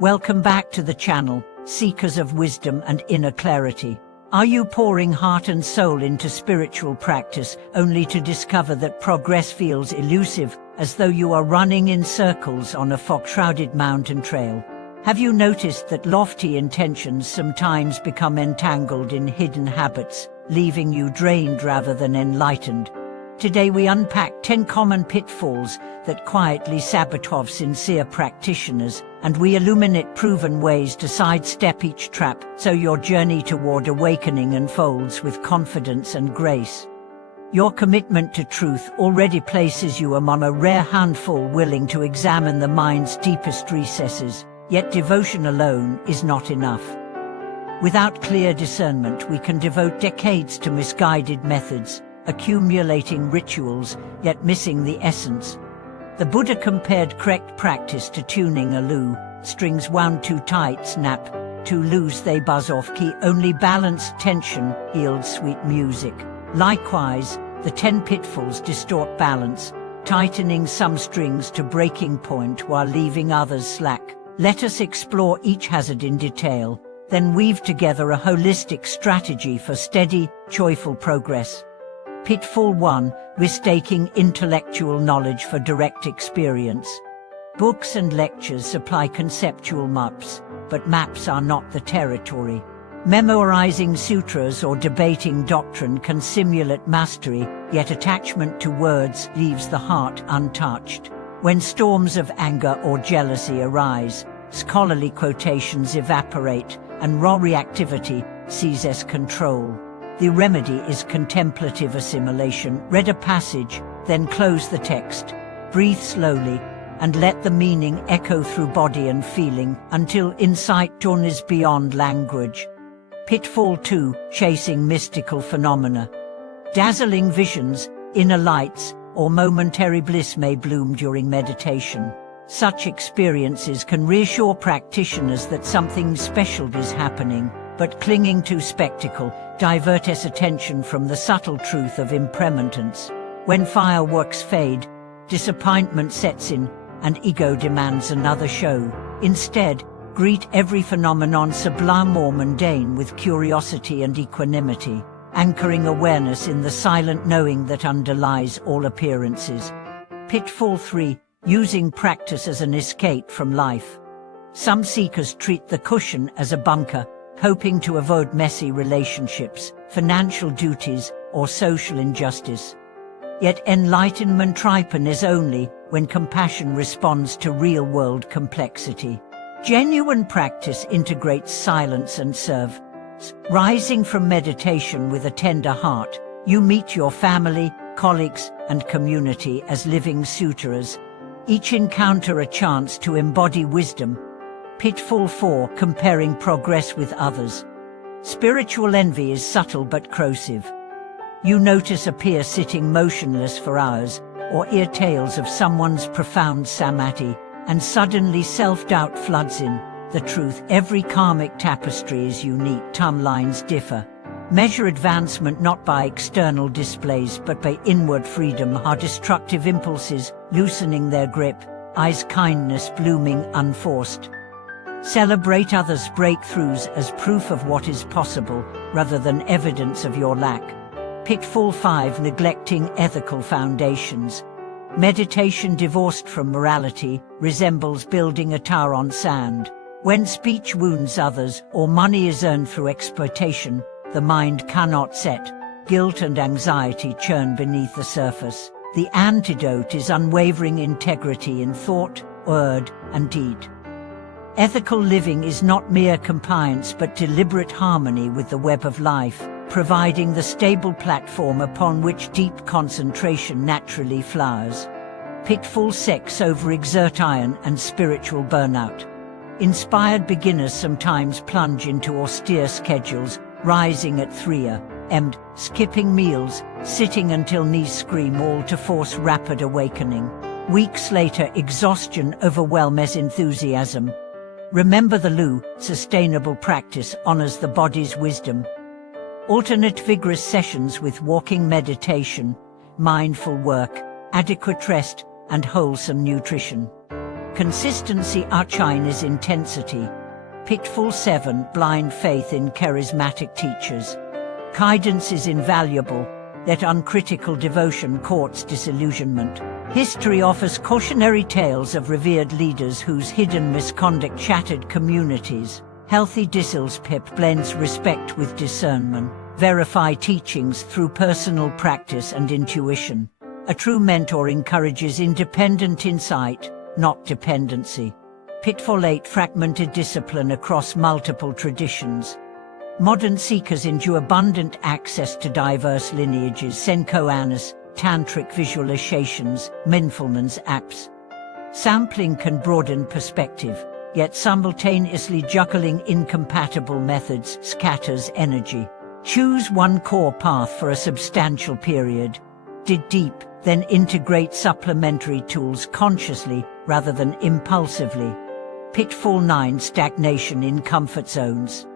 Welcome back to the channel, seekers of wisdom and inner clarity. Are you pouring heart and soul into spiritual practice only to discover that progress feels elusive, as though you are running in circles on a fog-shrouded mountain trail? Have you noticed that lofty intentions sometimes become entangled in hidden habits, leaving you drained rather than enlightened? Today we unpack 10 common pitfalls that quietly sabotage sincere practitioners, and we illuminate proven ways to sidestep each trap so your journey toward awakening unfolds with confidence and grace. Your commitment to truth already places you among a rare handful willing to examine the mind's deepest recesses, yet devotion alone is not enough. Without clear discernment, we can devote decades to misguided methods, accumulating rituals, yet missing the essence. The Buddha compared correct practice to tuning a lute. Strings wound too tight snap, too loose they buzz off key. Only balanced tension yields sweet music. Likewise, the 10 pitfalls distort balance, tightening some strings to breaking point while leaving others slack. Let us explore each hazard in detail, then weave together a holistic strategy for steady, joyful progress. Pitfall 1. Mistaking intellectual knowledge for direct experience. Books and lectures supply conceptual maps, but maps are not the territory. Memorizing sutras or debating doctrine can simulate mastery, yet attachment to words leaves the heart untouched. When storms of anger or jealousy arise, scholarly quotations evaporate, and raw reactivity seizes control. The remedy is contemplative assimilation. Read a passage, then close the text. Breathe slowly, and let the meaning echo through body and feeling until insight dawns beyond language. Pitfall 2. Chasing mystical phenomena. Dazzling visions, inner lights, or momentary bliss may bloom during meditation. Such experiences can reassure practitioners that something special is happening, but clinging to spectacle diverts attention from the subtle truth of impermanence. When fireworks fade, disappointment sets in, and ego demands another show. Instead, greet every phenomenon, sublime or mundane, with curiosity and equanimity, anchoring awareness in the silent knowing that underlies all appearances. Pitfall 3. Using practice as an escape from life. Some seekers treat the cushion as a bunker, hoping to avoid messy relationships, financial duties, or social injustice. Yet enlightenment ripens only when compassion responds to real-world complexity. Genuine practice integrates silence and service. Rising from meditation with a tender heart, you meet your family, colleagues, and community as living sutras, each encounter a chance to embody wisdom. Pitfall 4. Comparing progress with others. Spiritual envy is subtle but corrosive. You notice a peer sitting motionless for hours, or hear tales of someone's profound samadhi, and suddenly self-doubt floods in. The truth: every karmic tapestry is unique, timelines differ. Measure advancement not by external displays but by inward freedom. Are destructive impulses loosening their grip? Eyes kindness blooming unforced? Celebrate others' breakthroughs as proof of what is possible, rather than evidence of your lack. Pitfall 5. Neglecting ethical foundations. Meditation divorced from morality resembles building a tower on sand. When speech wounds others or money is earned through exploitation, the mind cannot set. Guilt and anxiety churn beneath the surface. The antidote is unwavering integrity in thought, word, and deed. Ethical living is not mere compliance but deliberate harmony with the web of life, providing the stable platform upon which deep concentration naturally flowers. Pitfall 6. Overexert iron and spiritual burnout. Inspired beginners sometimes plunge into austere schedules, rising at 3 a.m., skipping meals, sitting until knees scream, all to force rapid awakening. Weeks later, exhaustion overwhelms enthusiasm. Remember the Lu, sustainable practice honors the body's wisdom. Alternate vigorous sessions with walking meditation, mindful work, adequate rest, and wholesome nutrition. Consistency outshines intensity. Pitfall 7. Blind faith in charismatic teachers. Guidance is invaluable, yet uncritical devotion courts disillusionment. History offers cautionary tales of revered leaders whose hidden misconduct shattered communities. Healthy discipleship blends respect with discernment. Verify teachings through personal practice and intuition. A true mentor encourages independent insight, not dependency. Pitfall 8. Fragmented discipline across multiple traditions. Modern seekers enjoy abundant access to diverse lineages, Senko-anas, tantric visualizations, mindfulness apps. Sampling can broaden perspective, yet simultaneously juggling incompatible methods scatters energy. Choose one core path for a substantial period. Dig deep, then integrate supplementary tools consciously rather than impulsively. Pitfall 9. Stagnation in comfort zones.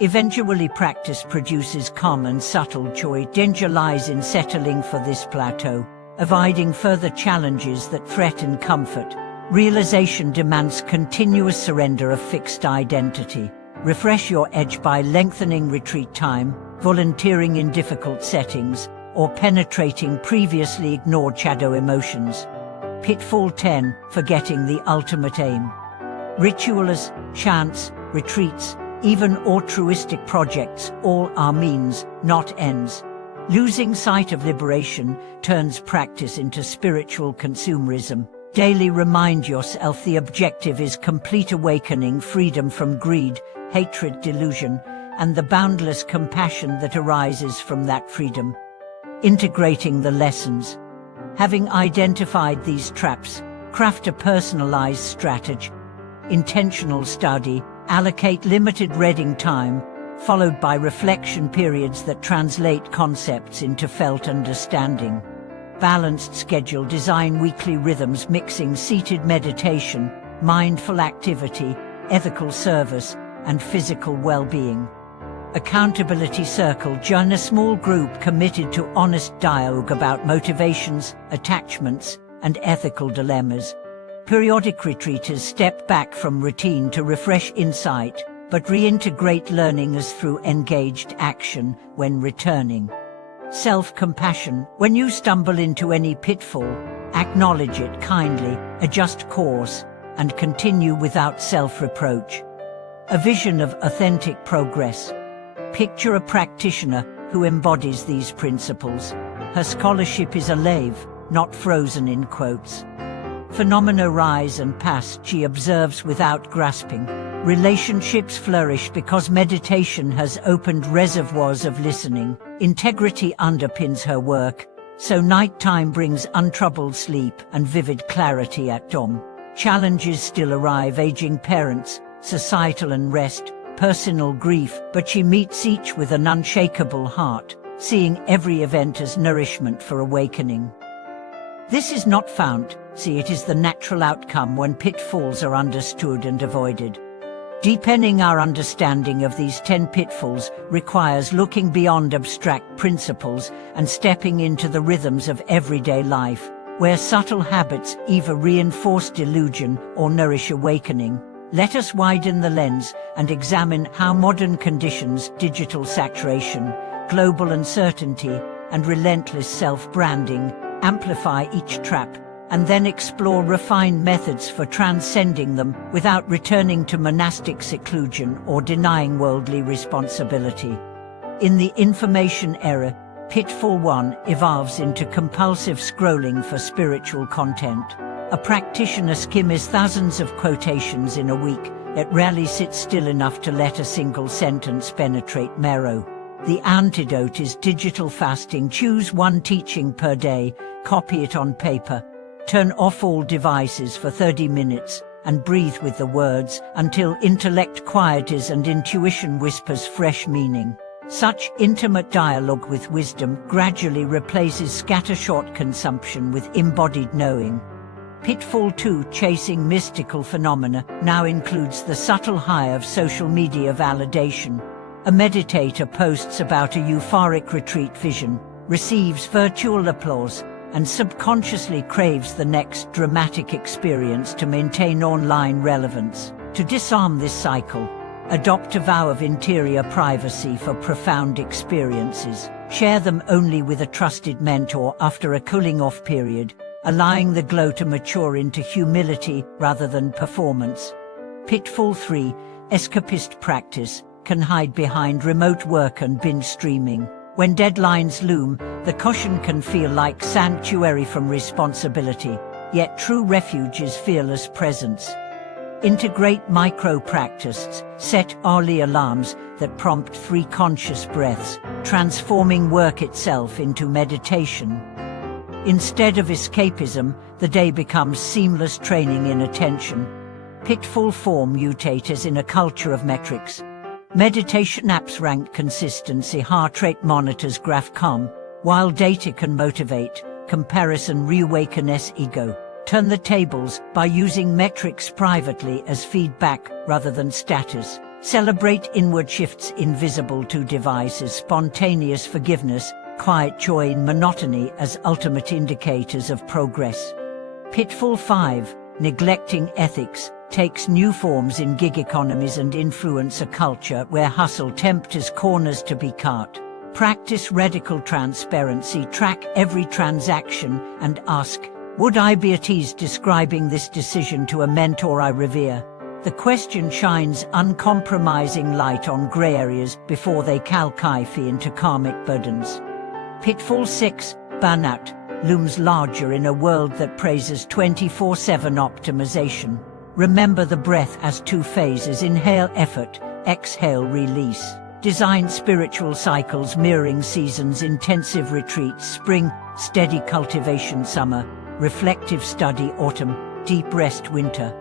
Eventually practice produces calm and subtle joy. Danger lies in settling for this plateau, avoiding further challenges that threaten comfort. Realization demands continuous surrender of fixed identity. Refresh your edge by lengthening retreat time, volunteering in difficult settings, or penetrating previously ignored shadow emotions. Pitfall 10. Forgetting the ultimate aim. Rituals, chants, retreats, even altruistic projects, all are means, not ends. Losing sight of liberation turns practice into spiritual consumerism. Daily remind yourself the objective is complete awakening, freedom from greed, hatred, delusion, and the boundless compassion that arises from that freedom. Integrating the lessons. Having identified these traps, craft a personalized strategy. Intentional study. Allocate limited reading time, followed by reflection periods that translate concepts into felt understanding. Balanced schedule. Design weekly rhythms mixing seated meditation, mindful activity, ethical service, and physical well-being. Accountability circle. Join a small group committed to honest dialogue about motivations, attachments, and ethical dilemmas. Periodic retreaters step back from routine to refresh insight, but reintegrate learning as through engaged action when returning. Self-compassion. When you stumble into any pitfall, acknowledge it kindly, adjust course, and continue without self-reproach. A vision of authentic progress. Picture a practitioner who embodies these principles. Her scholarship is alive, not frozen in quotes. Phenomena rise and pass, she observes without grasping. Relationships flourish because meditation has opened reservoirs of listening. Integrity underpins her work, so nighttime brings untroubled sleep and vivid clarity at dawn. Challenges still arrive: aging parents, societal unrest, personal grief, but she meets each with an unshakable heart, seeing every event as nourishment for awakening. This is not found, see, it is the natural outcome when pitfalls are understood and avoided. Deepening our understanding of these 10 pitfalls requires looking beyond abstract principles and stepping into the rhythms of everyday life, where subtle habits either reinforce delusion or nourish awakening. Let us widen the lens and examine how modern conditions, digital saturation, global uncertainty, and relentless self-branding amplify each trap, and then explore refined methods for transcending them without returning to monastic seclusion or denying worldly responsibility. In the information era, Pitfall 1 evolves into compulsive scrolling for spiritual content. A practitioner skims thousands of quotations in a week, yet rarely sits still enough to let a single sentence penetrate marrow. The antidote is digital fasting. Choose one teaching per day, copy it on paper, turn off all devices for 30 minutes, and breathe with the words until intellect quietes and intuition whispers fresh meaning. Such intimate dialogue with wisdom gradually replaces scattershot consumption with embodied knowing. Pitfall 2, chasing mystical phenomena, now includes the subtle high of social media validation. A meditator posts about a euphoric retreat vision, receives virtual applause, and subconsciously craves the next dramatic experience to maintain online relevance. To disarm this cycle, adopt a vow of interior privacy for profound experiences. Share them only with a trusted mentor after a cooling-off period, allowing the glow to mature into humility rather than performance. Pitfall 3. Escapist practice can hide behind remote work and binge streaming. When deadlines loom, the cushion can feel like sanctuary from responsibility, yet true refuge is fearless presence. Integrate micro-practices, set hourly alarms that prompt 3 conscious breaths, transforming work itself into meditation. Instead of escapism, the day becomes seamless training in attention. Pitfall 4. Mutate as in a culture of metrics. Meditation apps rank consistency, heart rate monitors graph calm, while data can motivate, comparison reawakens ego. Turn the tables by using metrics privately as feedback rather than status. Celebrate inward shifts invisible to devices, spontaneous forgiveness, quiet joy in monotony as ultimate indicators of progress. Pitfall 5. Neglecting ethics takes new forms in gig economies and influencer culture where hustle tempts corners to be cut. Practice radical transparency, track every transaction and ask, would I be at ease describing this decision to a mentor I revere? The question shines uncompromising light on grey areas before they calcify into karmic burdens. Pitfall 6. Burnout looms larger in a world that praises 24/7 optimization. Remember the breath has 2 phases: inhale effort, exhale release. Design spiritual cycles mirroring seasons: intensive retreats spring, steady cultivation summer, reflective study autumn, deep rest winter.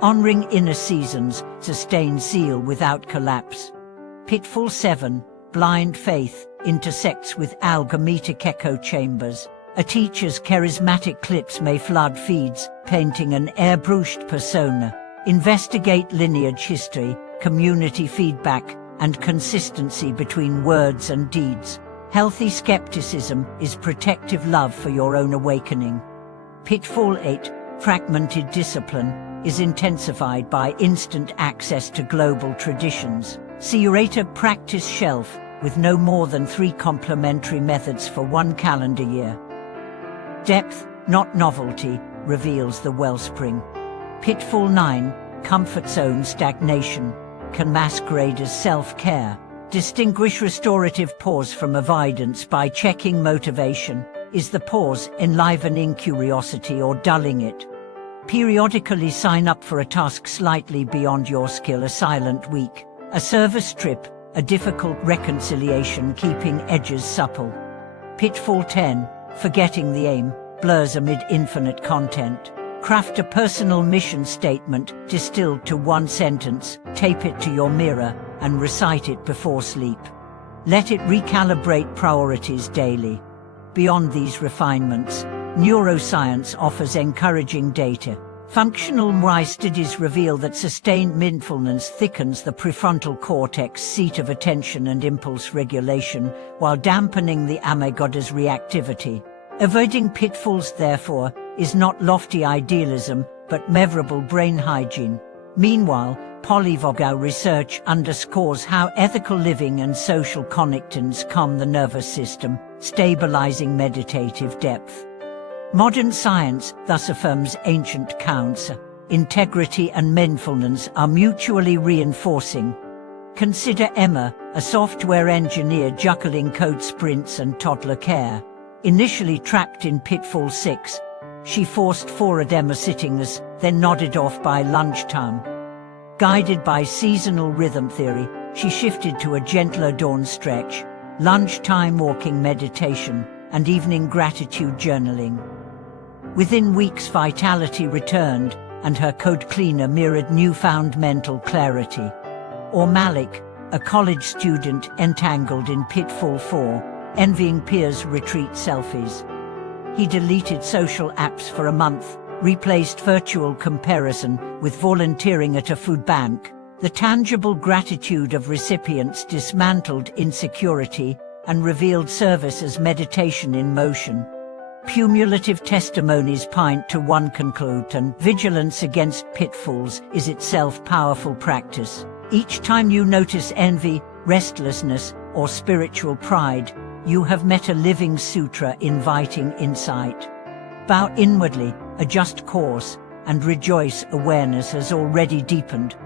Honoring inner seasons, sustain zeal without collapse. Pitfall 7. Blind faith intersects with alchemitic echo chambers. A teacher's charismatic clips may flood feeds, painting an airbrushed persona. Investigate lineage history, community feedback, and consistency between words and deeds. Healthy skepticism is protective love for your own awakening. Pitfall 8. Fragmented discipline is intensified by instant access to global traditions. Curate a practice shelf with no more than 3 complementary methods for 1 calendar year. Depth, not novelty, reveals the wellspring. Pitfall 9. Comfort zone stagnation can masquerade as self-care. Distinguish restorative pause from avoidance by checking motivation. Is the pause enlivening curiosity or dulling it? Periodically sign up for a task slightly beyond your skill: a silent week, a service trip, a difficult reconciliation, keeping edges supple. Pitfall 10. Forgetting the aim blurs amid infinite content. Craft a personal mission statement distilled to 1 sentence, tape it to your mirror, and recite it before sleep. Let it recalibrate priorities daily. Beyond these refinements, neuroscience offers encouraging data. Functional MRI studies reveal that sustained mindfulness thickens the prefrontal cortex, seat of attention and impulse regulation, while dampening the amygdala's reactivity. Avoiding pitfalls, therefore, is not lofty idealism, but measurable brain hygiene. Meanwhile, polyvagal research underscores how ethical living and social connectance calm the nervous system, stabilizing meditative depth. Modern science thus affirms ancient counsel: integrity and mindfulness are mutually reinforcing. Consider Emma, a software engineer juggling code sprints and toddler care. Initially trapped in Pitfall 6, she forced forward Emma sittingness, then nodded off by lunchtime. Guided by seasonal rhythm theory, she shifted to a gentler dawn stretch, lunchtime walking meditation, and evening gratitude journaling. Within weeks, vitality returned, and her code cleaner mirrored newfound mental clarity. Or Malik, a college student entangled in Pitfall 4, envying peers' retreat selfies. He deleted social apps for a month, replaced virtual comparison with volunteering at a food bank. The tangible gratitude of recipients dismantled insecurity and revealed service as meditation in motion. Cumulative testimonies point to one conclusion: vigilance against pitfalls is itself powerful practice. Each time you notice envy, restlessness, or spiritual pride, you have met a living sutra inviting insight. Bow inwardly, adjust course, and rejoice awareness has already deepened.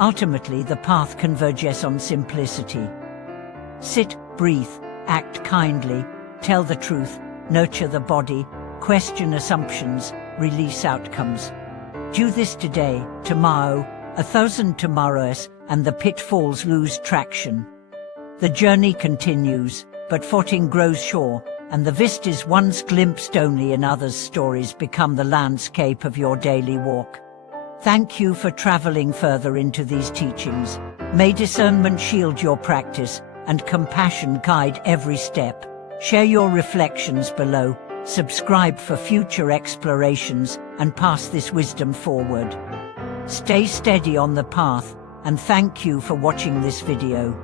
Ultimately, the path converges on simplicity. Sit, breathe, act kindly, tell the truth, nurture the body, question assumptions, release outcomes. Do this today, tomorrow, 1,000 tomorrows, and the pitfalls lose traction. The journey continues, but footing grows sure, and the vistas once glimpsed only in others' stories become the landscape of your daily walk. Thank you for traveling further into these teachings. May discernment shield your practice, and compassion guide every step. Share your reflections below, subscribe for future explorations, and pass this wisdom forward. Stay steady on the path, and thank you for watching this video.